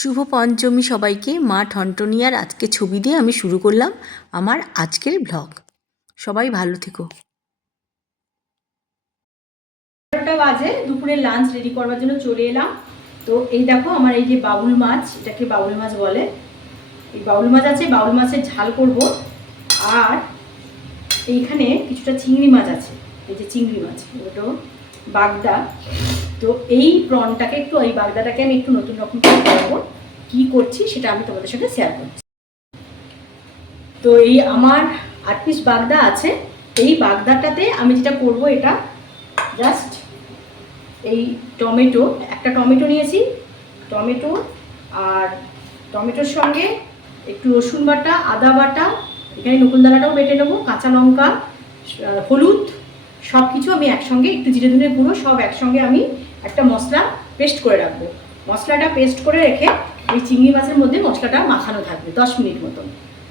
শুভ পঞ্চমী সবাইকে, মা ঠনটনিয়ার আজকে ছবি দিয়ে আমি শুরু করলাম আমার আজকের ব্লগ সবাই ভালো থেকো। বাজে, দুপুরে লাঞ্চ রেডি করবার জন্য চলে এলাম। তো এই দেখো আমার এই যে বাউল মাছ, এটাকে বাউল মাছ বলে। এই বাউল মাছ আছে, বাউল মাছের ঝাল করব। আর এইখানে কিছুটা চিংড়ি মাছ আছে, এই যে চিংড়ি মাছ, ওটা বাগদা। তো এই প্রনটাকে একটু, এই বাগদাটাকে আমি একটু নতুন রকম করে করব। কী করছি সেটা আমি তোমাদের সাথে শেয়ার করছি। তো এই আমার আট পিস বাগদা আছে। এই বাগদাটাতে আমি যেটা করব এটা জাস্ট এই টমেটো, একটা টমেটো নিয়েছি। টমেটো আর টমেটোর সঙ্গে একটু রসুন বাটা, আদা বাটা, এখানে নকুলদানাটাও বেটে নেব, কাঁচা লঙ্কা হলুদ সব কিছু আমি একসঙ্গে, একটু জিরে ধরে গুঁড়ো, সব একসঙ্গে আমি একটা মশলা পেস্ট করে রাখব। মশলাটা পেস্ট করে রেখে এই চিংড়ি মাছের মধ্যে মশলাটা মাখানো থাকবে দশ মিনিট মতন।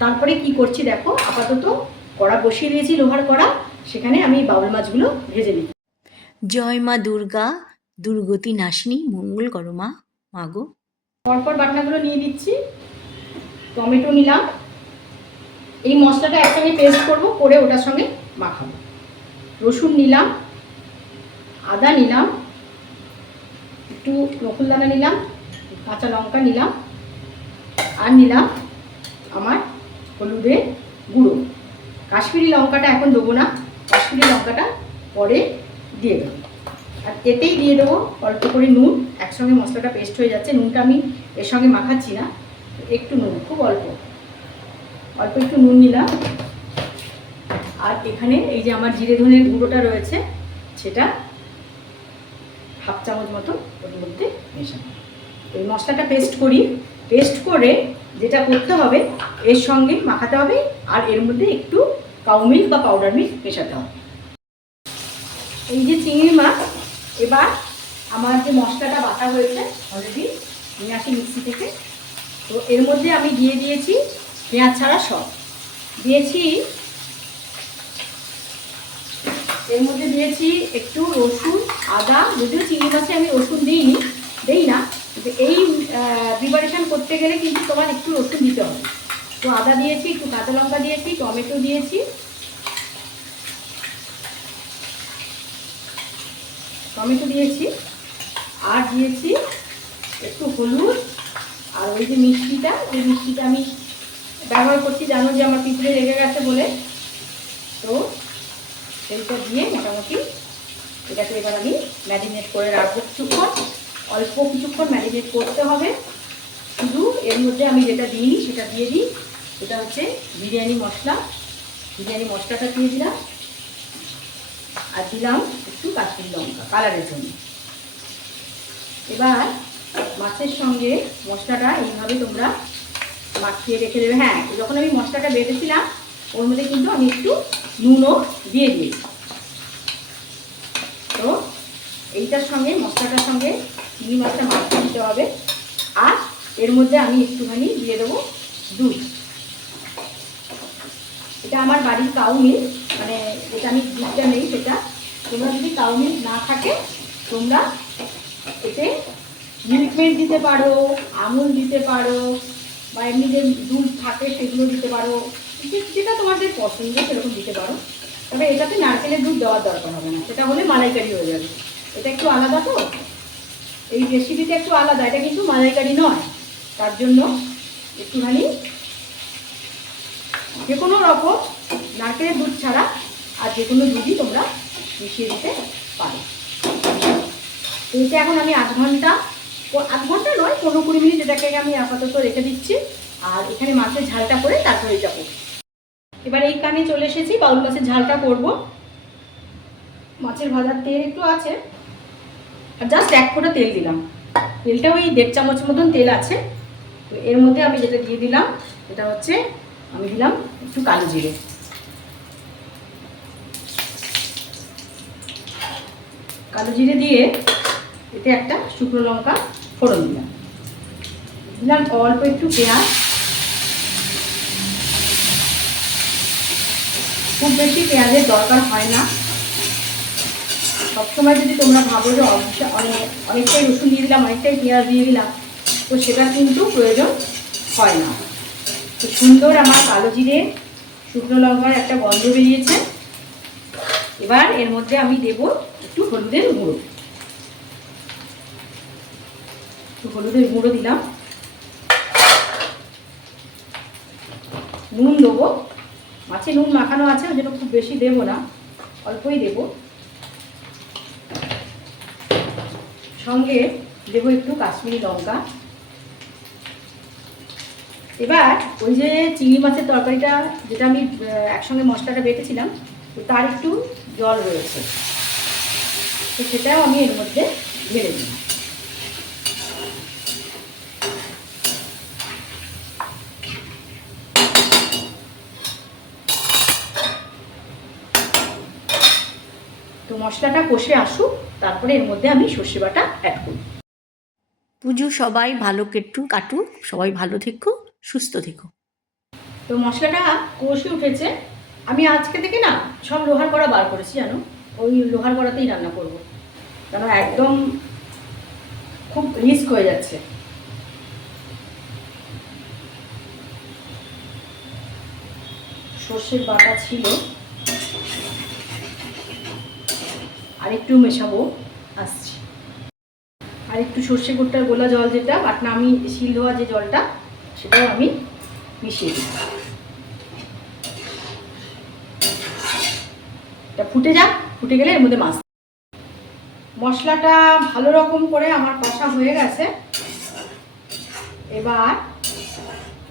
তারপরে কি করছি দেখো আপাতত কড়া বসিয়ে দিয়েছি লোহার কড়া সেখানে আমি বাউল মাছগুলো ভেজে নিই জয় মা দুর্গা দুর্গতি নাশিনী মঙ্গল করো মা মাগো পরপর বাটনাগুলো নিয়ে দিচ্ছি টমেটো নিলাম। এই মশলাটা একসঙ্গে পেস্ট করব করে ওটার সঙ্গে মাখাবো। রসুন নিলাম আদা নিলাম একটু নকুলদানা নিলাম, কাঁচা লঙ্কা নিলাম, আর নিলাম আমার হলুদের গুঁড়ো। কাশ্মীরি লঙ্কাটা এখন দেবো না, কাশ্মীরি লঙ্কাটা পরে দিয়ে দেবো। আর এতেই দিয়ে দেবো অল্প করে নুন, একসঙ্গে মশলাটা পেস্ট হয়ে যাচ্ছে। নুনটা আমি এর সঙ্গে মাখাচ্ছি না, একটু নুন, খুব অল্প। অল্প একটু নুন নিলাম। আর এখানে এই যে আমার জিরে ধনের গুঁড়োটা রয়েছে, সেটা হাফ চামচ মতো ওর মধ্যে মেশানো। এই মশলাটা পেস্ট করি। পেস্ট করে যেটা করতে হবে, এর সঙ্গে মাখাতে হবে আর এর মধ্যে একটু কাউ মিল্ক বা পাউডার মিল্ক মেশাতে হবে। এই যে চিংড়ি মাছ, এবার আমার যে মশলাটা বাটা হয়েছে অলরেডি নিয়ে আসি মিক্সি থেকে। তো এর মধ্যে আমি দিয়ে দিয়েছি পেঁয়াজ ছাড়া সব। দিয়েছি এর মধ্যে দিয়েছি একটু রসুন, আদা, যদিও চিংড়ি মাছে আমি রসুন দিইনি, দেই না এই প্রিপারেশান করতে গেলে কিন্তু তোমার একটু রসুন দিতে হবে। তো আদা দিয়েছি, একটু কাঁচা লঙ্কা দিয়েছি, টমেটো দিয়েছি। টমেটো দিয়েছি, আর দিয়েছি একটু হলুদ, আর ওই যে মিষ্টিটা, ওই মিষ্টিটা আমি ব্যবহার করছি, জানো যে আমার পিঁপড়ে লেগে গেছে বলে। তো সেইটা দিয়ে মোটামুটি এটাকে এবার আমি ম্যারিনেট করে রাখব কিছুক্ষণ। অল্প কিছুক্ষণ ম্যারিনেট করতে হবে। শুধু এর মধ্যে আমি যেটা দিই সেটা দিয়ে দিই। এটা হচ্ছে বিরিয়ানি মশলা। বিরিয়ানি মশলাটা দিয়ে দিলাম। আর দিলাম একটু কাশ্মীর লঙ্কা, কালারের জন্য। এবার মাছের সঙ্গে মশলাটা এইভাবে তোমরা মাখিয়ে রেখে দেবে। হ্যাঁ যখন আমি মশলাটা বেটেছিলাম ওর মধ্যে কিন্তু আমি একটু নুনও দিয়ে দিয়েছি তো এইটার সঙ্গে, মশলাটার সঙ্গে চিংড়ি মাছটা মাছ দিতে হবে। আর এর মধ্যে আমি একটুখানি দিয়ে দেবো দুধ। এটা আমার বাড়ির কাউ মিল মানে যেটা আমি দুধটা নেই, সেটা তোমরা যদি কাউ মিল না থাকে, তোমরা এতে মিল্কমেড দিতে পারো, আমুল দিতে পারো, বা এমনি যে দুধ থাকে সেগুলো দিতে পারো। যেটা তোমাদের পছন্দ, সেরকম দিতে পারো। তবে এটাতে নারকেলের দুধ দেওয়ার দরকার হবে না। সেটা হলে মালাইকারি হয়ে যাবে। এটা একটু আলাদা তো? এই রেসিপিটা একটু আলাদা। এটা কিন্তু মালাইকারি নয়। তার জন্য একটুখানি যে কোনো রকম নারকেলের দুধ ছাড়া আর যে কোনো দুধই তোমরা মিশিয়ে দিতে পারো। এটা এখন আমি আধ ঘণ্টা আধ ঘণ্টা নয়, পনেরো কুড়ি মিনিট এটাকে আমি আপাতত রেখে দিচ্ছি। আর এখানে মাছের ঝালটা করে তারপরে করব এবার এই কানে চলে এসেছি, বাউল মাছের ঝালটা করব। মাছের ভাজার তেল একটু আছে। আর জাস্ট এক ফোঁটা তেল দিলাম। তেলটা ওই দেড় চামচ মতন তেল আছে। তো এর মধ্যে আমি যেটা দিয়ে দিলাম এটা হচ্ছে আমি দিলাম একটু কালো জিরে। কালো জিরে দিয়ে এতে একটা শুকনো লঙ্কা ফোড়ন দিলাম। দিলাম অল্প একটু পেঁয়াজ। খুব বেশি পেঁয়াজের দরকার হয় না। সবসময় যদি তোমরা ভাবো যে অনেক, অনেকটাই রসুন দিয়ে দিলাম, অনেকটাই পেঁয়াজ দিয়ে দিলাম, তো সেটা কিন্তু প্রয়োজন হয় না। তো সুন্দর আমার কালো জিরে, শুকনো লঙ্কার একটা গন্ধ বেরিয়েছে। এবার এর মধ্যে আমি দেব একটু হলুদের গুঁড়ো। একটু হলুদের গুঁড়ো দিলাম। নুন দেবো। মাছে নুন মাখানো আছে, ওই জন্য খুব বেশি দেবো না, অল্পই দেবো। সঙ্গে দেবো একটু কাশ্মীরি লঙ্কা। এবার ওই যে চিংড়ি মাছের তরকারিটা, যেটা আমি একসঙ্গে মশলাটা বেটেছিলাম, তো তার একটু জল রয়েছে। তো সেটাও আমি এর মধ্যে ঢেলে দিই তো মশলাটা কষে আসুক তারপরে এর মধ্যে আমি সর্ষে বাটা অ্যাড করি পুজো সবাই ভালো কেটু কাটুক সবাই ভালো থেকো সুস্থ থেকো। তো মশলাটা কষে উঠেছে। আমি আজকে থেকে না সব লোহার কড়া বার করেছি জানো? ওই লোহার কড়াতেই রান্না করব। কেন একদম খুব রিস্ক হয়ে যাচ্ছে। সর্ষের বাটা ছিল। আর একটু মেশাবো। আসছি। আর একটু সর্ষে গুড়টার গোলা জল যেটা বাটনা আমি শিল ধোয়া যে জলটা, সেটাও আমি মিশিয়ে দিই এটা ফুটে যাক, ফুটে গেলে এর মধ্যে মাছ। মশলাটা ভালো রকম করে আমার কষা হয়ে গেছে। এবার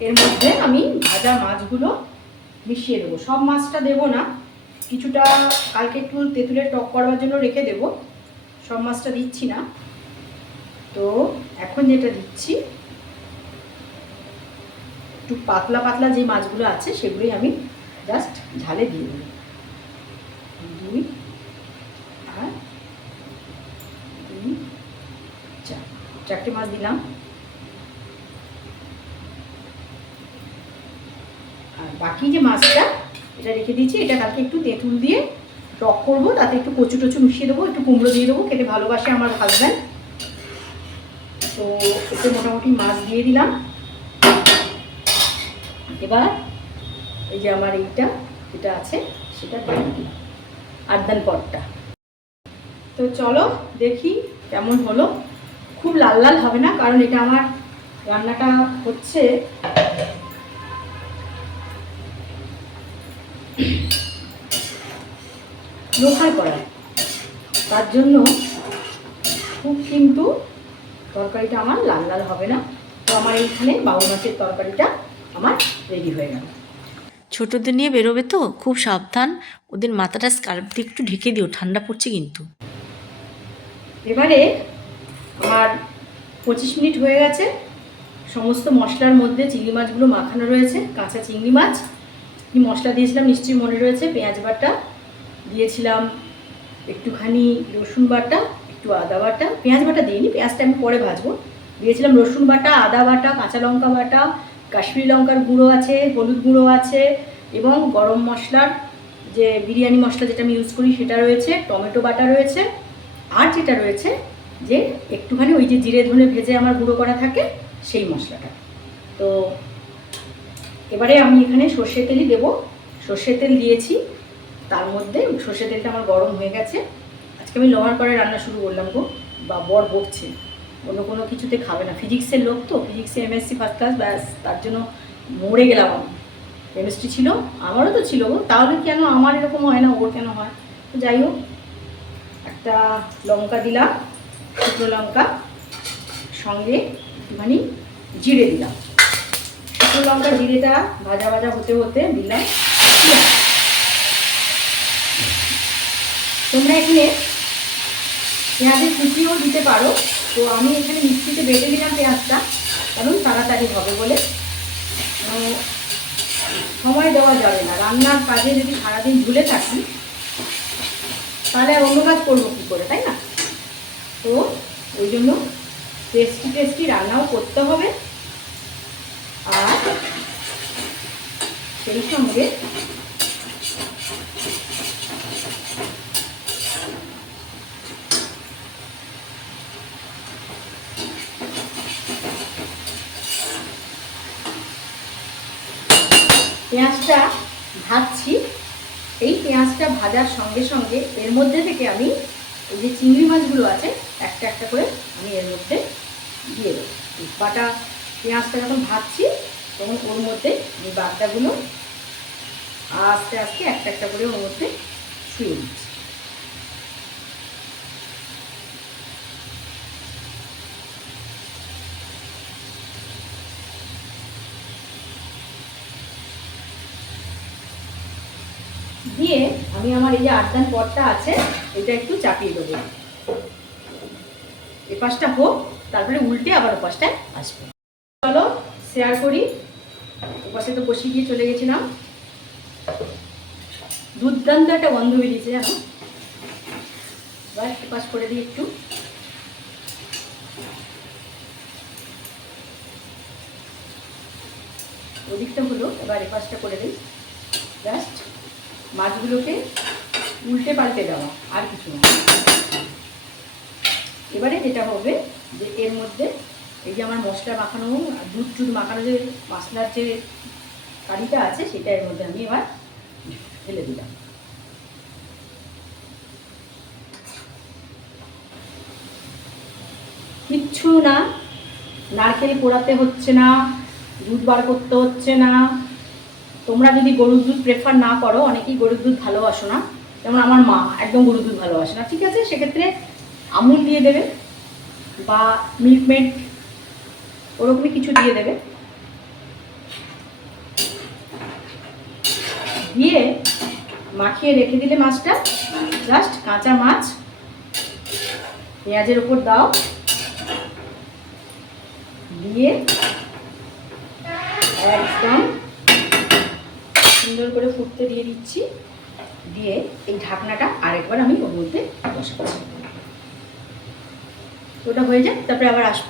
এর মধ্যে আমি ভাজা মাছগুলো মিশিয়ে দেবো। সব মাছটা দেবো না কিছুটা কালকে একটু তেঁতুলের টক করবার জন্য রেখে দেবো। সব মাছটা দিচ্ছি না। তো এখন যেটা দিচ্ছি, একটু পাতলা পাতলা যে মাছগুলো আছে সেগুলোই আমি জাস্ট ঝালে দিয়ে দেবো। দুই, আর চারটে মাছ দিলাম। আর বাকি যে মাছটা এটা রেখে দিয়েছি, এটা কালকে একটু তেঁতুল দিয়ে টক করব, তাতে একটু কচু টচু মিশিয়ে দেবো, একটু কুমড়ো দিয়ে দেবো, খেতে ভালোবাসে আমার হাজব্যান্ড তো এতে মোটামুটি মাছ দিয়ে দিলাম। এবার এই যে আমার এইটা, যেটা আছে, সেটা দিলাম। আদান পটটা তো চলো দেখি কেমন হলো। খুব লাল লাল হবে না, কারণ এটা আমার রান্নাটা হচ্ছে লোহার কড়াই। তার জন্য খুব কিন্তু তরকারিটা আমার লাল লাল হবে না। তো আমার এইখানে বাবু মাছের তরকারিটা আমার রেডি হয়ে গেল। ছোটদের নিয়ে বেরোবে তো খুব সাবধান। ওদের মাথাটা স্কার্ফ দিয়ে একটু ঢেকে দিও ঠান্ডা পড়ছে কিন্তু। এবারে আমার পঁচিশ মিনিট হয়ে গেছে। সমস্ত মশলার মধ্যে চিংড়ি মাছগুলো মাখানো রয়েছে কাঁচা চিংড়ি মাছ। মশলা দিয়েছিলাম নিশ্চয়ই মনে রয়েছে পেঁয়াজ বাটা দিয়েছিলাম একটুখানি রসুন বাটা, একটু আদা বাটা। পেঁয়াজ বাটা দিইনি, পেঁয়াজটা আমি পরে ভাজবো। দিয়েছিলাম রসুন বাটা, আদা বাটা, কাঁচা লঙ্কা বাটা, কাশ্মীরি লঙ্কার গুঁড়ো আছে, হলুদ গুঁড়ো আছে এবং গরম মশলার যে বিরিয়ানি মশলা যেটা আমি ইউজ করি সেটা রয়েছে, টমেটো বাটা রয়েছে আর যেটা রয়েছে যে একটুখানি ওই যে জিরে ধনে ভেজে আমার গুঁড়ো করা থাকে সেই মশলাটা। তো এবারে আমি এখানে সর্ষে তেলই দেবো। সর্ষের তেল দিয়েছি। তার মধ্যে সর্ষে তেলটা আমার গরম হয়ে গেছে। আজকে আমি লোহার করে রান্না শুরু করলাম গো। বা বর বকছে। অন্য কোনো কিছুতে খাবে না। ফিজিক্সের লোক তো, ফিজিক্সে এমএসসি ফার্স্ট ক্লাস ব্যাস, তার জন্য মরে গেলাম আমি। কেমিস্ট্রি ছিল, আমারও তো ছিল গো। তাহলে কেন আমার এরকম হয় না, ওর কেন হয়? তো যাই হোক, একটা লঙ্কা দিলাম, শুকনো লঙ্কা, সঙ্গে একটুখানি জিরে দিলাম। শুকনো লঙ্কা জিরেটা ভাজা ভাজা হতে হতে দিলাম। তোমরা এখানে পেঁয়াজের কুচিও দিতে পারো। তো আমি এখানে মিক্সিতে বেটে দিলাম পেঁয়াজটা, কারণ তাড়াতাড়ি হবে বলে। সময় দেওয়া যাবে না। রান্নার কাজে যদি সারাদিন ঝুলে থাকি, তাহলে আর অন্য কাজ করব কী করে, তাই না? তো ওই জন্য টেস্টি টেস্টি রান্নাও করতে হবে। আর সেই সঙ্গে পেঁয়াজটা ভাজছি। এই পেঁয়াজটা ভাজার সঙ্গে সঙ্গে এর মধ্যে থেকে আমি এই যে চিংড়ি মাছগুলো আছে, একটা একটা করে আমি এর মধ্যে দিয়ে দেবো। বাটা পেঁয়াজটা যখন ভাজছি, তখন ওর মধ্যে এই বাটাগুলো আস্তে আস্তে একটা একটা করে ওর মধ্যে শুয়ে দিচ্ছি। দিয়ে আমি আমার এই যে আটদান পটটা আছে, এটা একটু চাপিয়ে দেবো। এ পাশটা হোক, তারপরে উল্টে আবার পাশটায় আসবে। চলো শেয়ার করি। পাশে তো বসিয়ে গিয়ে চলে গেছিলাম। দুর্দান্ত একটা গন্ধ বেরিয়েছে, জানো? এবার পাশ করে দিই একটু। ওদিকটা হলো, এবার এ পাশটা করে দিই। জাস্ট মাছগুলোকে উল্টে পাল্টে দেওয়া, আর কিছু না। এবারে যেটা হবে যে এর মধ্যে এই যে আমার মশলা মাখানো দুধ টুধ মাখানো যে মশলার যে কারিটা আছে, সেটা এর মধ্যে আমি এবার ঢেলে দিলাম। কিচ্ছু না, নারকেল পোড়াতে হচ্ছে না, দুধ বার করতে হচ্ছে না। তোমরা যদি গরুর দুধ প্রেফার না করো, অনেকেই গরুর দুধ ভালোবাসো না। যেমন আমার মা একদম গরুর দুধ ভালোবাসে না। ঠিক আছে? সেক্ষেত্রে আমুল দিয়ে দেবে বা মিল্কমেড ওরকমই কিছু দিয়ে দেবে। দিয়ে মাখিয়ে রেখে দিলে মাছটা। জাস্ট কাঁচা মাছ, পেঁয়াজের উপর দাও। দিয়ে একদম সুন্দর করে ফুটতে দিয়ে দিচ্ছি। দিয়ে এই ঢাকনাটা আরেকবার আমি ওর মধ্যে বসাচ্ছি। ওটা হয়ে যায় তারপরে আবার আসব।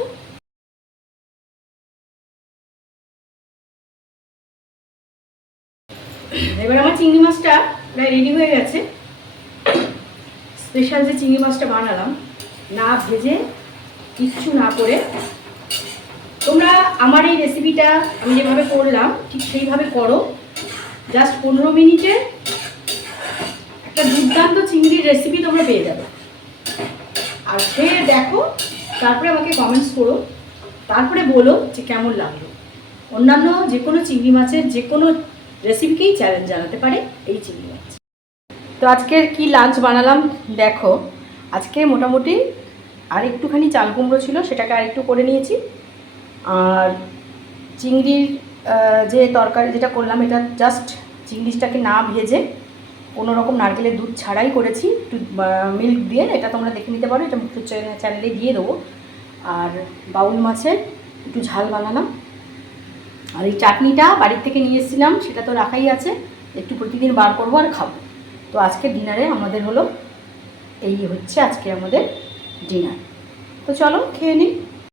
এবার আমার চিংড়ি মাছটা প্রায় রেডি হয়ে গেছে। স্পেশাল যে চিংড়ি মাছটা বানালাম, না ভেজে কিচ্ছু না করে। তোমরা আমার এই রেসিপিটা আমি যেভাবে করলাম, ঠিক সেইভাবে করো। জাস্ট পনেরো মিনিটে একটা দুর্দান্ত চিংড়ির রেসিপি তোমরা পেয়ে যাবে। আর খেয়ে দেখো, তারপরে আমাকে কমেন্টস করো, তারপরে বলো যে কেমন লাগল। অন্যান্য যে কোনো চিংড়ি মাছের যে কোনো রেসিপিকেই চ্যালেঞ্জ জানাতে পারে এই চিংড়ি মাছ। তো আজকের কি লাঞ্চ বানালাম দেখো, আজকে মোটামুটি আর একটুখানি চাল কুমড়ো ছিল, সেটাকে আর একটু করে নিয়েছি। আর চিংড়ির যে তরকারি যেটা করলাম, এটা জাস্ট চিংড়িটাকে না ভেজে কোনো রকম নারকেলের দুধ ছাড়াই করেছি। একটু মিল্ক দিয়ে, এটা তোমরা দেখে নিতে পারো। এটা মুখের চ্যানেলে দিয়ে দেবো। আর বাউল মাছের একটু ঝাল বানালাম। আর এই চাটনিটা বাড়ির থেকে নিয়ে এসেছিলাম, সেটা তো রাখাই আছে। একটু প্রতিদিন বার করব আর খাব। তো আজকে ডিনারে আমাদের হলো, এই হচ্ছে আজকে আমাদের ডিনার। তো চলো, খেয়ে নিই